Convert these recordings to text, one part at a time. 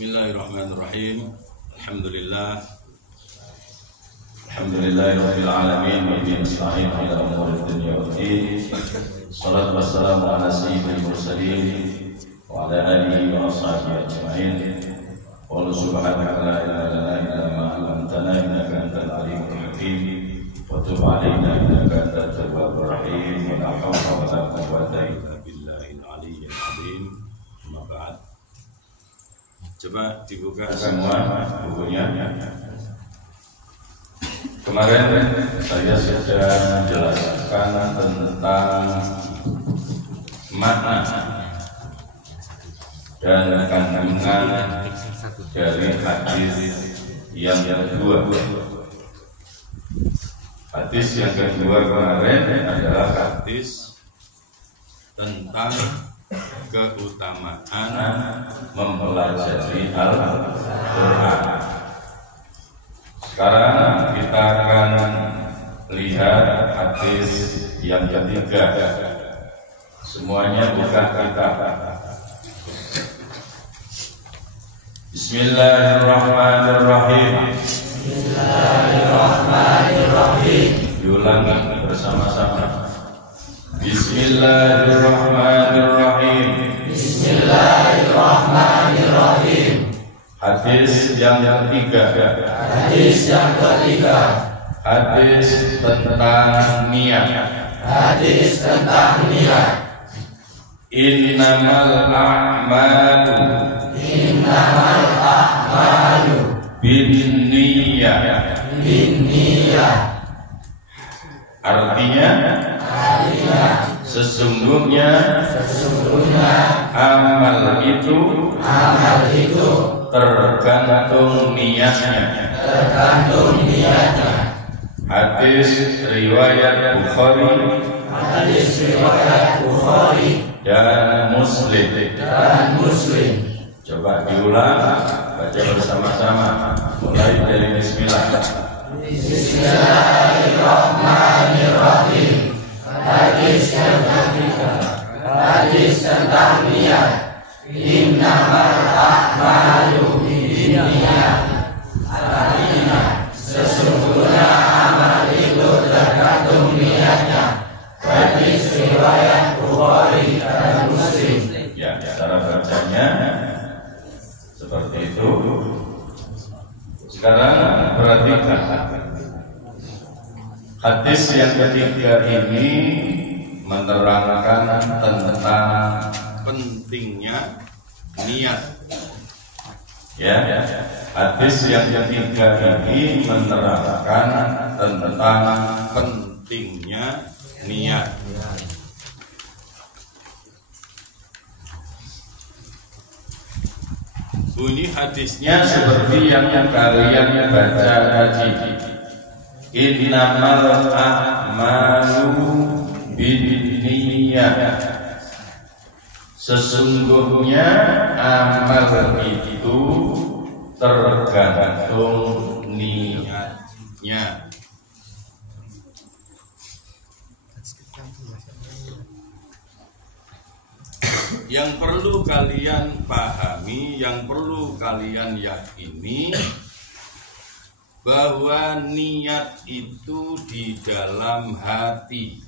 Bismillahirrahmanirrahim. Alhamdulillah. Alhamdulillahirabbil alamin wa bihi nasta'in ala umuri dunya wad din. Shallallahu wassalamu ala sayyidil mursalin wa ala alihi wa ashabihi ajma'in. Wa subhanaka la ilaha illa anta ma 'allamtana innaka antal alimul hakim. Wa tub 'alaina innaka antat tawwabur rahim. Wa la hawla wa la quwwata illa billahil aliyyil azim. Amma ba'd. Coba dibuka Semua bukunya. Kemarin saya sudah menjelaskan tentang makna dan kandungan dari hadis yang kedua. Hadis yang kedua kemarin adalah hadis tentang keutamaan mempelajari Al-Quran. Sekarang kita akan lihat hadis yang ketiga. Semuanya bukan kitab. Bismillahirrahmanirrahim. Bismillahirrahmanirrahim. Diulangi bersama-sama. Bismillahirrahmanirrahim. Bismillahirrahmanirrahim. Hadis yang ketiga. Hadis yang ketiga. Hadis tentang niat. Hadis tentang niat. Innamal a'malu binniyat. Artinya sesungguhnya amal itu tergantung niatnya. Hadis riwayat Bukhari dan Muslim. Coba diulang, baca bersama-sama. Mulai dari bismillah. Bismillahirrahmanirrahim. Hadis yang ketiga. Hadis tentang niat. Innamal a'malu binniyat. Artinya sesungguhnya amal itu tergantung niatnya. Hadis riwayat Bukhari dan Muslim. Ya, cara bacanya seperti itu. Sekarang perhatikan. Hadis yang ketiga ini menerangkan tentang pentingnya niat. ya, hadis yang ketiga ini menerangkan tentang Pentingnya niat. Bunyi hadisnya seperti yang kalian baca tadi. Innamal a'malu binniyat. Sesungguhnya amal itu tergantung niatnya. Yang perlu kalian pahami, yang perlu kalian yakini, bahwa niat itu di dalam hati.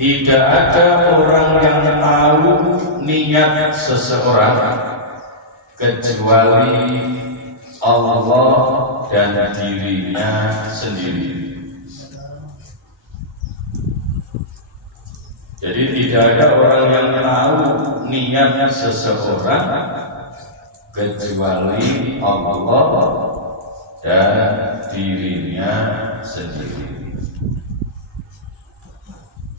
Tidak ada orang yang tahu niat seseorang kecuali Allah dan dirinya sendiri. Jadi tidak ada orang yang tahu niat seseorang kecuali Allah dan dirinya sendiri.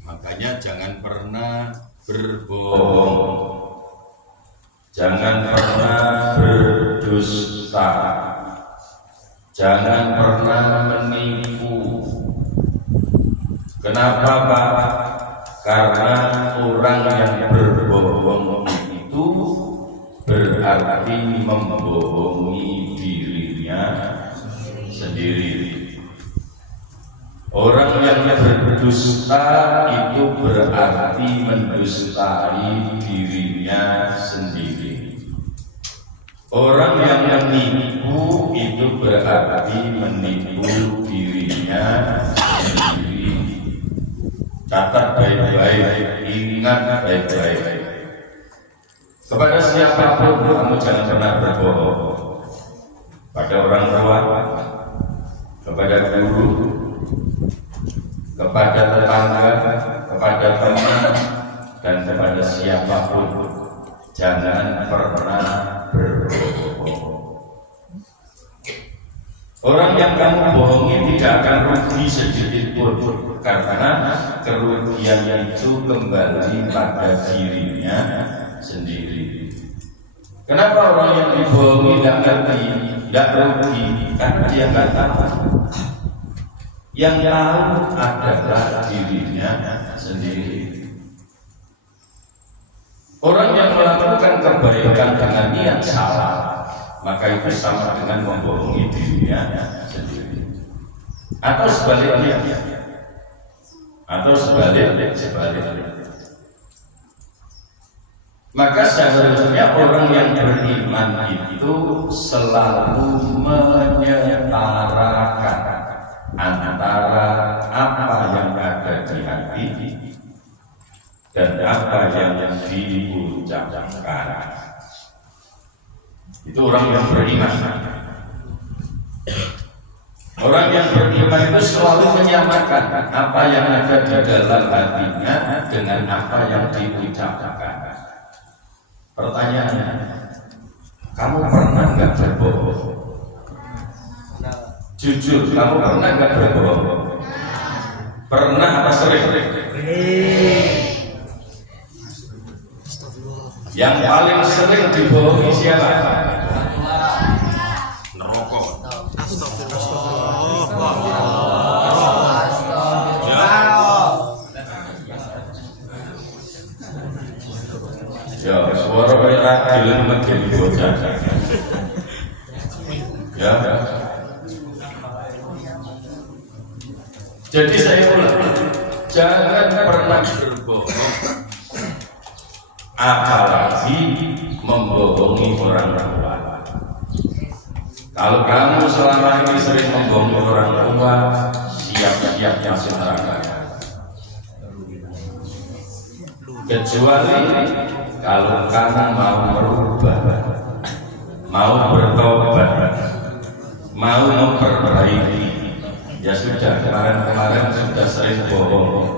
Makanya jangan pernah berbohong, jangan pernah berdusta, jangan pernah menipu. Kenapa, Pak? Karena orang yang berbohong itu berarti membohongi dirinya sendiri. Orang yang berdusta itu berarti mendustai dirinya sendiri. Orang yang menipu itu berarti menipu dirinya sendiri. Catat baik-baik, ingat baik-baik. Kepada siapapun kamu jangan pernah berbohong. Pada orang tua, kepada guru, kepada tetangga, kepada teman, dan kepada siapapun jangan pernah berbohong. Orang yang kamu bohongi tidak akan rugi sedikit pun, karena kerugian itu kembali pada dirinya sendiri. Kenapa orang yang dibohongi tidak ngerti, tidak rugi? Karena dia nggak tahu. Yang tahu adalah dirinya sendiri. Orang yang melakukan kebaikan dengan niat salah, maka itu sama dengan membohongi dirinya sendiri. Atau sebaliknya. Maka seharusnya orang yang beriman itu selalu menyetarakan antara apa yang ada di hati dan apa yang diucapkan. Itu orang yang beriman. Orang yang beriman itu selalu menyamakan apa yang ada di dalam hatinya dengan apa yang diucapkan. Pertanyaannya, kamu pernah nggak berbohong? Jujur, kamu pernah nggak berbohong? Pernah apa sering? Yang paling sering dibohongi siapa? Neraka. Ya, suara kayak ragil menjadi bocah. Ya. Jadi saya ulang, jangan pernah berbohong, apalagi membohongi orang tua. Kalau kamu selama ini sering membohongi orang tua, siap-siap masuk neraka. Kecuali kalau kamu mau merubah, mau bertobat, mau memperbaiki, ya sudah, kemarin sudah sering bohong.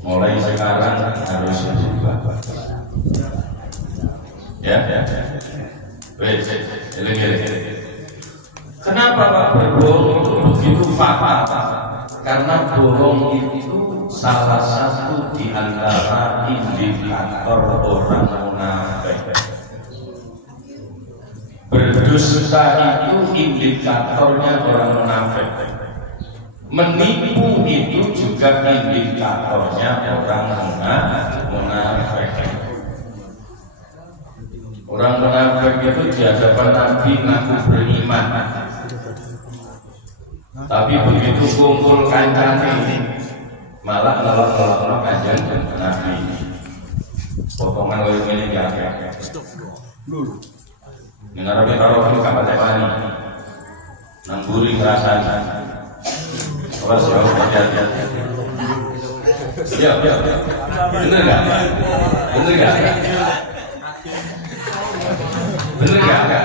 Mulai sekarang harus berubah. Ya. Kenapa Pak berbohong itu begitu fatal? Karena bohong itu salah satu di antara indikator orang munafik. Berdusta itu indikatornya orang munafik. Menipu itu juga indikatornya orang munafik. Orang munafik itu di hadapan Nabi ngaku beriman, tapi begitu kumpul kancane malah nolong kanjeng Nabi. Potongan koyo ngene ya. Dengar karo kapan tepani. Nang buri rasane. Awas ya, hati-hati. Siap. Bener enggak?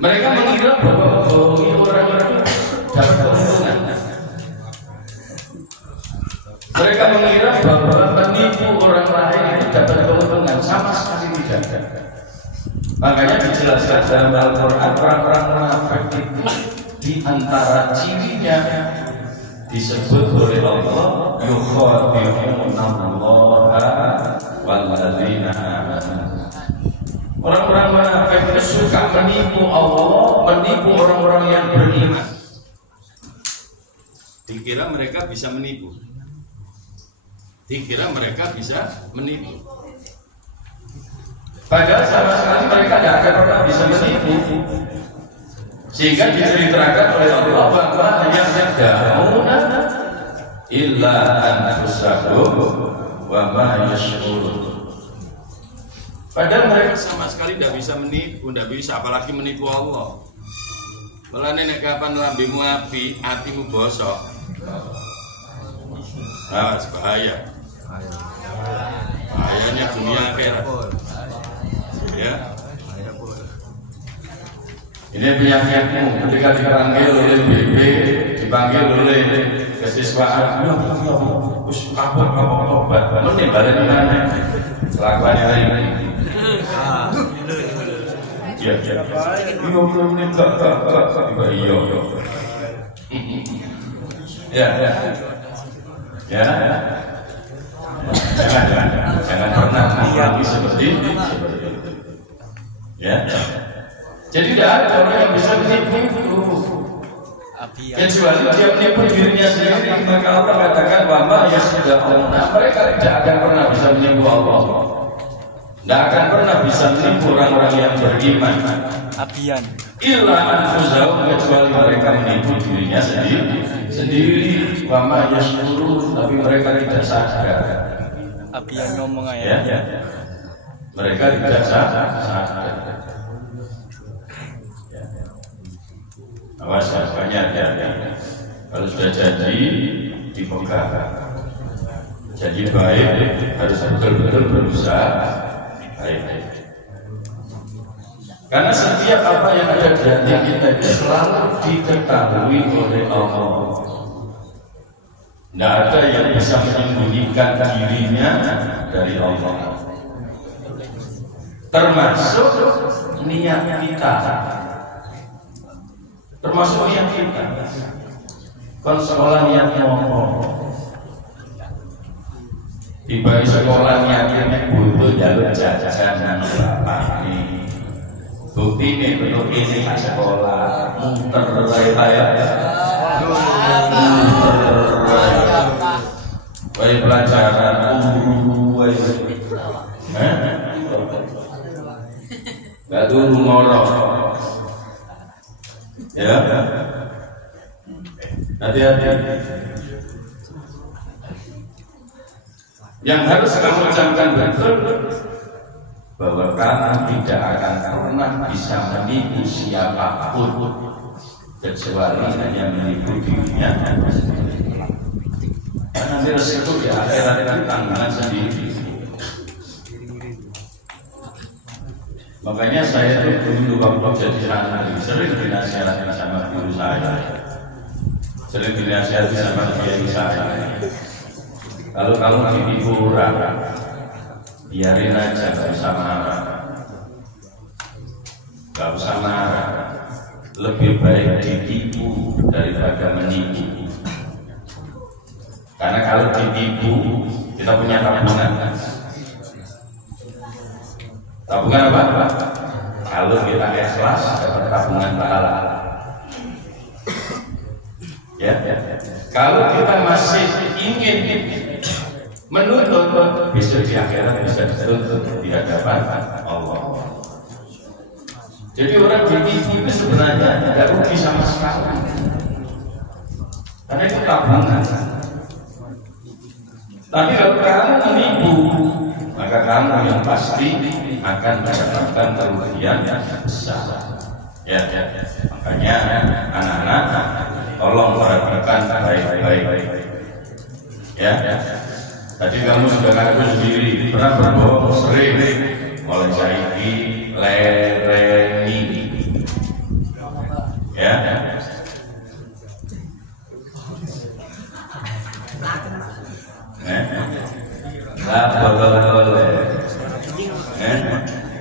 Mereka mengira bahwa membohongi orang-orang dapat keuntungan. Mereka mengira bahwa menipu orang lain itu dapat keuntungan, sama sekali tidak. Makanya dijelaskan dalam Al-Quran, orang-orang munafik itu di antara cirinya disebut oleh Allah, yukhadi'una Allaha wal ladzina amanu. Orang-orang munafik itu suka menipu Allah, menipu orang-orang yang beriman. Dikira mereka bisa menipu. Padahal sama sekali mereka tidak akan pernah bisa menipu. Sehingga diceritakan oleh Allah bahwa hanya yad'una illa anfusahum wa ma yash'urun. Padahal mereka sama sekali tidak bisa menipu, tidak bisa apalagi menipu Allah. Malah nek kapan lambemu api, hatimu bosok. Nah, bahaya. Bahayanya dunia akhirat. Ya. Ini penyakitmu ketika dipanggil oleh BB, dipanggil oleh kesiswaan. Kapok obat. Mending balik di mana? Kelakuannya ini. Ya. Ini belum nikah. Iya. Ya. Jangan pernah mengalami seperti itu. Ya. Jadi tidak ada orang yang bisa menipu kecuali dia menipu dirinya sendiri. Maka Allah katakan bahwa ya sudah Allah, mereka tidak akan pernah bisa menipu Allah. Tidak akan pernah bisa menipu orang-orang yang beriman. Illa anfusahum, kecuali mereka menipu dirinya sendiri. Wama yashkurun, tapi mereka tidak sadar. Apian ngomong ya. Mereka tidak sadar. Awas banyak ya. Kalau sudah jadi dipegang. Jadi baik harus betul-betul berusaha baik. Karena setiap apa yang ada di hati kita selalu diketahui oleh Allah. Tidak ada yang bisa menyembunyikan dirinya dari Allah. Termasuk niat kita. Termasuk niat kita. Kon sekolah niat ngomong. Tiba di sekolah niatnya butuh jalur jajanan bapak ini. Bukti ini bentuk ini sekolah muter kayak baik pelajaran guru nggak dulu ngorok ya, hati-hati. Yang harus kamu ucapkan betul bahwa kamu tidak akan pernah bisa menipu siapapun kecuali hanya menipu dirinya sendiri. Karena resiko di akhirat itu tanggungan sendiri. Makanya saya itu dulu waktu jadi santri sering dinasihati sama guru saya, sering dinasihati sama kiai saya. Kalau kamu ditipu orang, biarin aja, gak usah marah. Gak usah marah. Lebih baik ditipu daripada menipu. Karena kalau ditipu, kita punya tabungan. Tabungan apa? Kalau kita ikhlas, dapat tabungan pahala. Ya. Kalau kita masih ingin menuntut, bisa di akhirat bisa dituntut di hadapan Allah. Jadi orang ditipu itu sebenarnya tidak rugi sama sekali, karena itu tabungan. Tapi kalau kamu menipu, maka kamu yang pasti akan mendapatkan kerugian yang besar. Ya. Makanya anak-anak, tolong perhatikan baik-baik. Ya. Tadi kamu sudah ngaku sendiri, pernah berbohong sering, mulai saiki lereni, ya.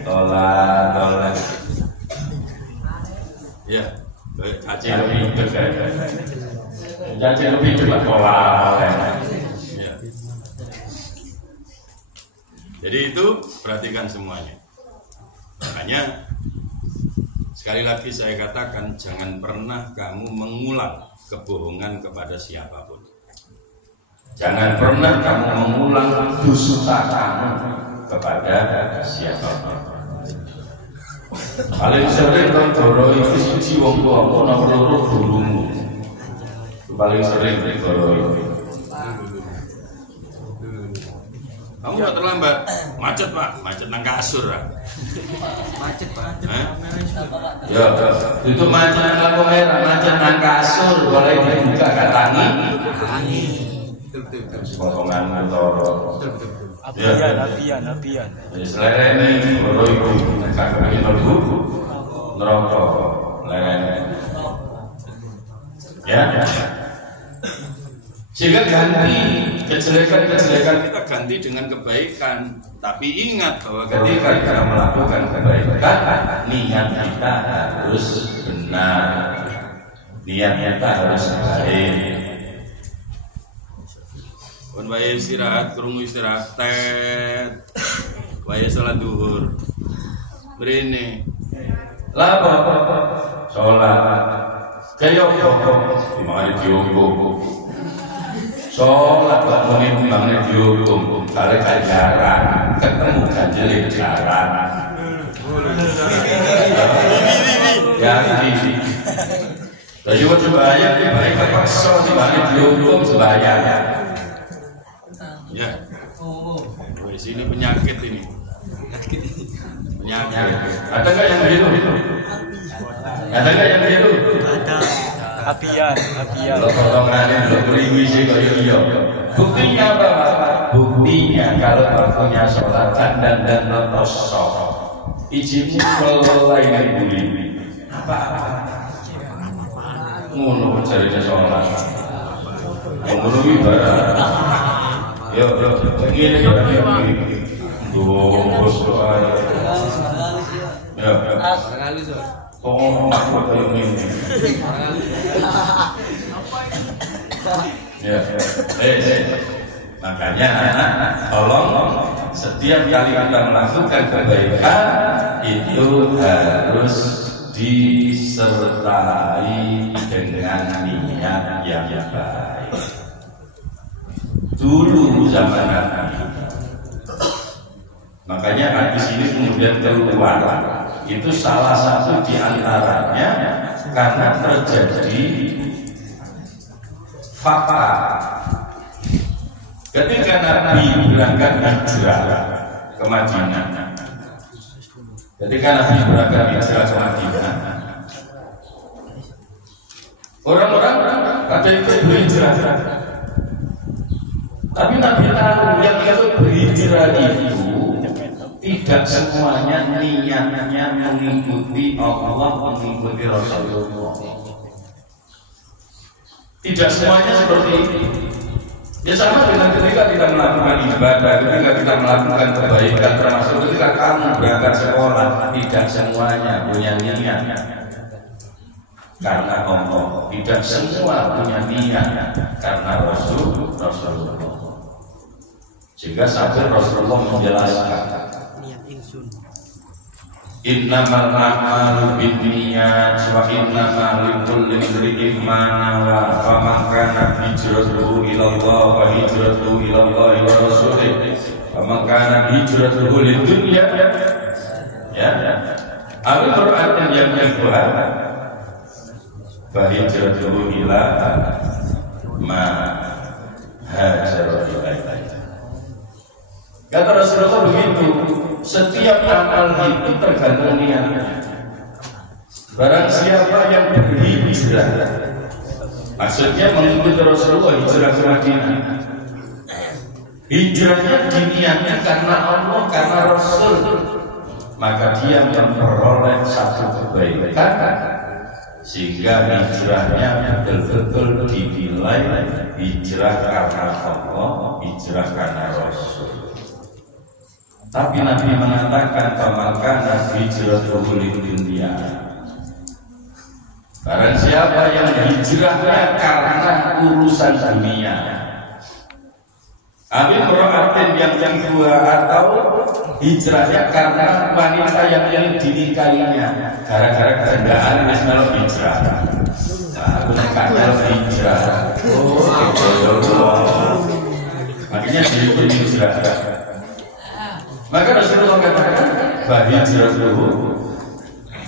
Tolak. Ya, cacing lebih dekat. Cacing lebih dekat tolak. Jadi itu perhatikan semuanya. Makanya sekali lagi saya katakan, jangan pernah kamu mengulang kebohongan kepada siapapun. Jangan pernah kamu mengulang dusta kamu kepada siapapun. Paling sering negara itu siji wong tuamu nomor loro gurumu. Paling sering negara itu. Kamu nggak terlambat, macet Pak, macet nang kasur Pak. Macet Pak. Ya, itu macet nang lampu merah, macet nang kasur, boleh dibuka katangi. Potongan motor. Apian. Selerene loro iku nek pengen mlebu neraka lerene. Ya. Sehingga ganti kejelekan-kejelekan kita ganti dengan kebaikan. Tapi ingat bahwa ketika kita melakukan kebaikan, niat kita harus benar, niat kita harus baik. Pun wae istirahat, krungu istirahat, wae salat duhur, mrene, lapo, sholat, kaya opo, dimana dihukum. Sholat kok muni bangun dihukum, kare kajaran, ketemu ganjil jaran. Ya ini. Tapi coba ya, baik terpaksa dimana dihukum sebayang. Ya. Di sini penyakit ini. Penyakit. Ada nggak yang begitu? Ada nggak yang begitu? Ada. Apian. Potongannya belum beri sih kayak iya. Buktinya apa Pak? Buktinya kalau waktunya sholat dan letos sholat, izinmu mulai dibuli. Apa? Ngono cari sholat. Ngono ibarat. Yo, begini. Bos doa. Ya. Oh, apa ini? Ya. Makanya tolong setiap kali kita melakukan kebaikan itu harus disertai dengan niat yang baik. Dulu zaman Nabi, makanya hadis ini kemudian keluar. Itu salah satu di antaranya karena terjadi fakta. Ketika Nabi berangkat hijrah ke Madinah, orang-orang ada ikut berhijrah. Tapi Nabi tahu yang ikut berhijrah itu tidak semuanya niatnya mengikuti Allah, mengikuti Rasulullah. Tidak semuanya seperti itu. Ya sama dengan ketika kita melakukan ibadah, ketika kita melakukan kebaikan, termasuk ketika kamu berangkat sekolah, tidak semuanya punya niat karena Allah. Tidak semua punya niat karena Rasulullah. Sehingga sampai Rasulullah menjelaskan, innamal a'malu binniyat wa innamal likulli imri'in ma nawa faman kana hijratuhu ila Allah wa hijratuhu ila Allah wa rasulih faman kana hijratuhu lidunya ya aw imra'atin yankihuha fa hijratuhu ila ma hajara ilaihi. Kata Rasulullah begitu. Setiap amal itu tergantung niatnya. Barang siapa yang berhijrah, maksudnya mengikuti Rasulullah hijrah ke Madinah, hijrahnya diniatnya karena Allah, karena Rasul, maka dia memperoleh satu kebaikan, sehingga hijrahnya betul-betul dinilai hijrah karena Allah, hijrah karena Rasul. Tapi Nabi mengatakan famakana hijratuhu lidunya. Barang siapa yang hijrahnya karena urusan dunia, ambil meraatin yang kedua, atau hijrahnya karena wanita yang ingin dinikahinya, gara-gara kehendaan misalnya hijrah. Aku nekatnya hijrah. Makanya dia hijrah. Maka Rasulullah katakan bahwa hijratuhu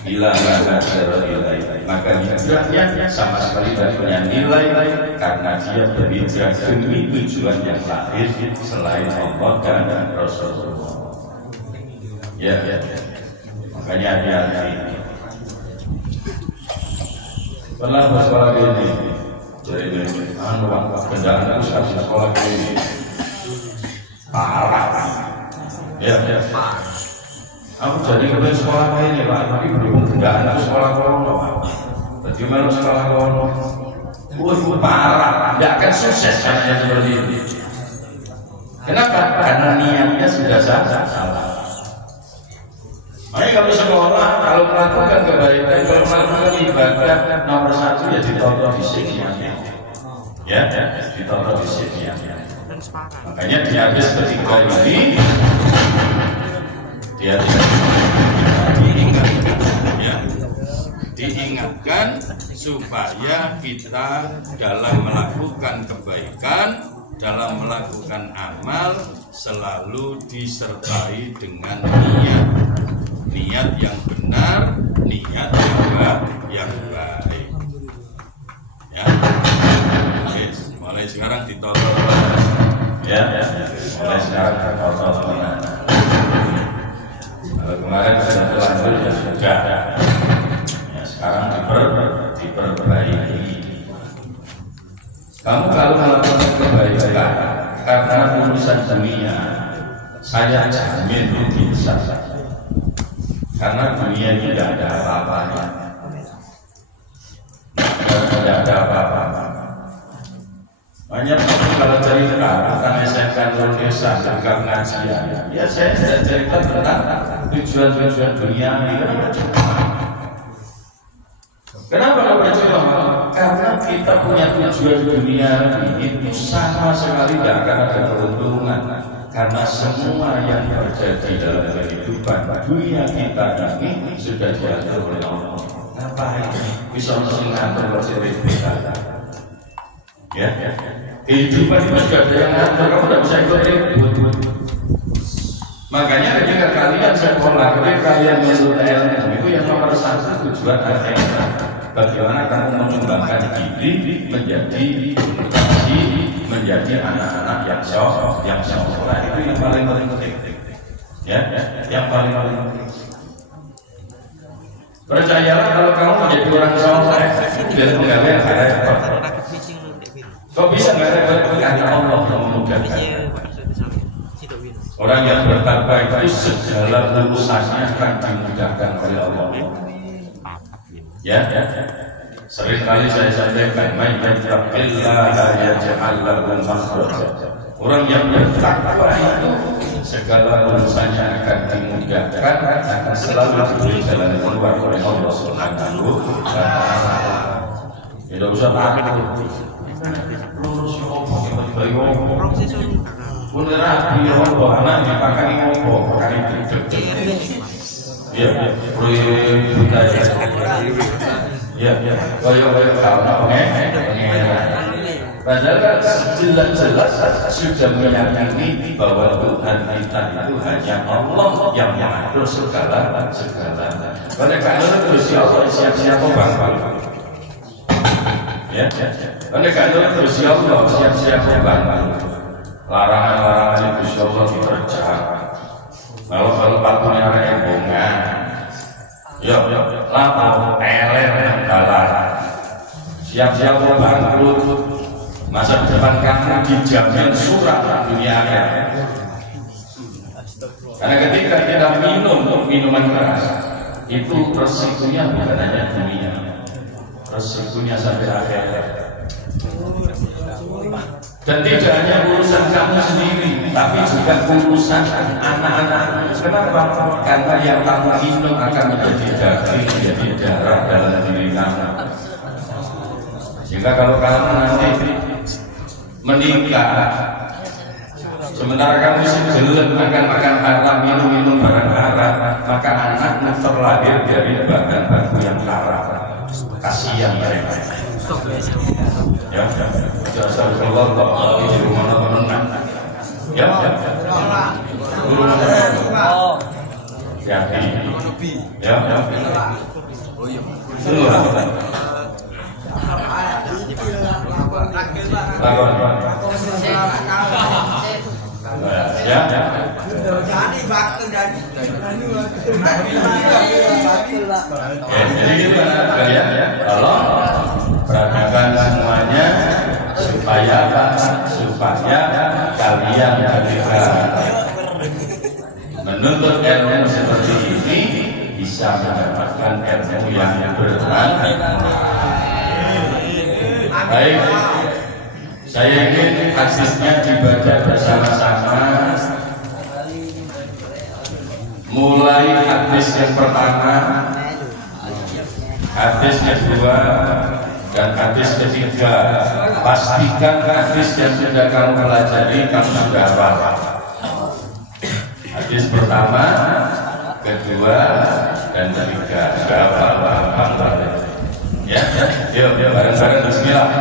bila nggak nilai, maka hijrahnya sama sekali tidak punya nilai karena dia berhijrah demi tujuan yang lain selain Allah dan Rasulullah. Ya. Makanya hati-hati. Pernah bersekolah ini, jadi kendaraan itu habis sekolah ini parah. Ya. Aku jadi kemudian sekolah ini Pak, tapi belum kendaraan itu sekolah kono. Bagaimana sekolah kono? Parah, tidak akan sukses karena seperti ini. Kenapa? Karena niatnya sudah salah. Makanya kalau sekolah, kalau melakukan kebaikan, kalau melakukan ibadah, nomor satu ya ditonton fisiknya. Ya, ditonton fisiknya. Makanya di hadis ketiga ini dia diingatkan supaya kita dalam melakukan kebaikan, dalam melakukan amal selalu disertai dengan niat yang benar, niat yang baik. Ya, mulai sekarang ditotal. Ya, mulai sekarang ditotal. Kalau kemarin sudah terlanjur ya sudah. Ya, sekarang diperbaiki. Kamu kalau melakukan kebaikan karena urusan dunia, saya jamin rugi besar. Karena dunia tidak ada apa-apanya. Tidak ada apa-apa. Banyak kalau cerita tentang SMK Indonesia, tentang pengajian, ya saya tidak cerita tentang tujuan-tujuan dunia ini. Kenapa nggak percuma? Karena kita punya tujuan dunia itu sama sekali tidak akan ada keuntungan. Karena semua yang terjadi dalam kehidupan dunia kita ini sudah diatur oleh Allah. Ngapain? Bisa mengatur konsep kita. Ya, kehidupan itu sudah ada yang ngatur. Kamu tidak bisa ikut ribut. Makanya ketika kalian sekolah, ketika kalian menuntut ilmu, itu yang nomor satu tujuan akhirat. Bagaimana kamu mengembangkan diri menjadi menjadi anak-anak yang soleh, itu yang paling penting. Ya, yang paling penting. Percayalah kalau kamu menjadi orang soleh, biar pegawai yang repot. Kok bisa nggak repot? Karena Allah memudahkan. Orang yang bertakwa itu segala urusannya akan dimudahkan oleh Allah. Ya. Sering kali saya sampaikan, "Man yattaqillaha yaj'al lahu makhraja." Orang yang bertakwa itu segala urusannya akan dimudahkan, akan selalu diberi jalan keluar oleh Allah Subhanahu wa taala. Tidak usah takut. Lurus opo tiba-tiba opo. Pun rapi opo anak dipakani opo, pakani duduk. Ya, proyek budaya. Ya, koyo-koyo kalau padahal jelas-jelas sudah meyakini bahwa Tuhan kita itu hanya Allah yang mengatur segala. Oleh karena itu siapa siap-siap bang. Ya, oleh karena itu siap-siap bang. Larangan-larangan itu siapa diterjang. Kalau patungnya ada yang bongan. Ya, lapor, teler, dalar. Siap-siap bangkrut. Masa depan kamu dijamin surat dunia akhirat. Karena ketika kita minum minuman keras, itu resikonya bukan hanya dunia, resikonya sampai akhirat. Dan tidak hanya urusan kamu sendiri, tapi juga urusan anak-anak. Kenapa? Karena yang kamu minum akan menjadi daging, menjadi darah dalam diri kamu. Sehingga kalau kamu nanti menikah, sementara kamu sejelek makan haram, minum barang haram, maka anakmu terlahir dari bahan-bahan yang haram. Kasihan mereka. Ya, jasa keluar di rumah teman-teman. Ya, rumah. Ya, Oh iya. Ya. Jadi kita kalian ya, tolong perhatikan semuanya supaya kalian ketika menuntut ilmu seperti ini bisa mendapatkan ilmu yang bermanfaat. Baik, saya ingin hadisnya dibaca bersama-sama. Mulai hadis yang pertama, hadis kedua, dan hadis ketiga. Pastikan hadis yang sudah kamu pelajari kamu sudah hafal. Hadis pertama, kedua, dan ketiga sudah hafal. Ya, yuk bareng-bareng Bismillah.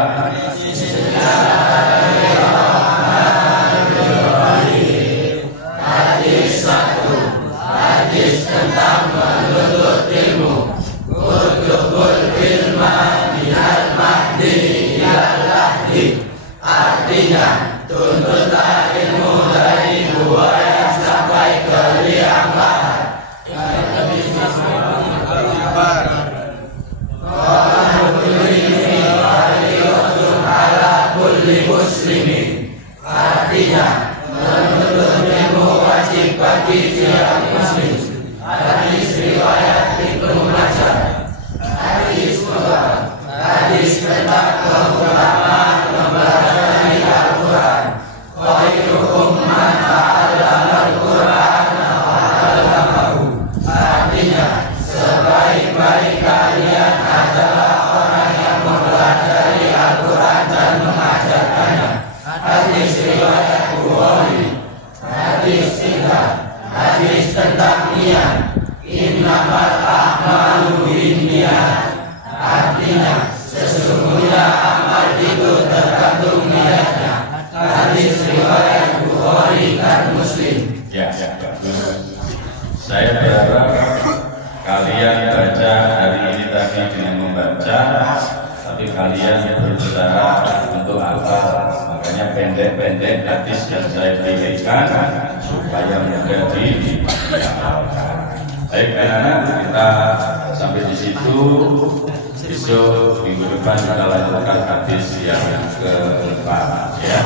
Hadis 1, hadis tentang menuntut ilmu. Utubul ilma minal mahdi ilal lahdi. Artinya, tuntutlah ilmu dari buaya sampai ke liang lahat. Artinya, menuntut ilmu wajib bagi setiap muslim. Hadis riwayat Ibnu Majah. Hadis kedua, hadis tentang keutamaan mempelajari Al-Quran. Khairukum man ta'allama Al-Quran wa 'allamahu. Artinya, sebaik-baik kalian adalah orang yang mempelajari Al-Quran dan mengajarkannya. Hadis riwayat Bukhari. Hadis 3, hadis tentang niat. Innamal a'malu binniyat. Artinya, sesungguhnya amal itu tergantung niatnya. Hadis riwayat Bukhari dan Muslim. Ya, saya berharap kalian baca hari ini tadi dengan membaca, tapi kalian berusaha untuk hafal. Makanya pendek-pendek hadis yang saya pilihkan supaya mudah dihafalkan. Baik, anak-anak, kita sampai di situ. Besok minggu depan kita lanjutkan hadis yang keempat, ya.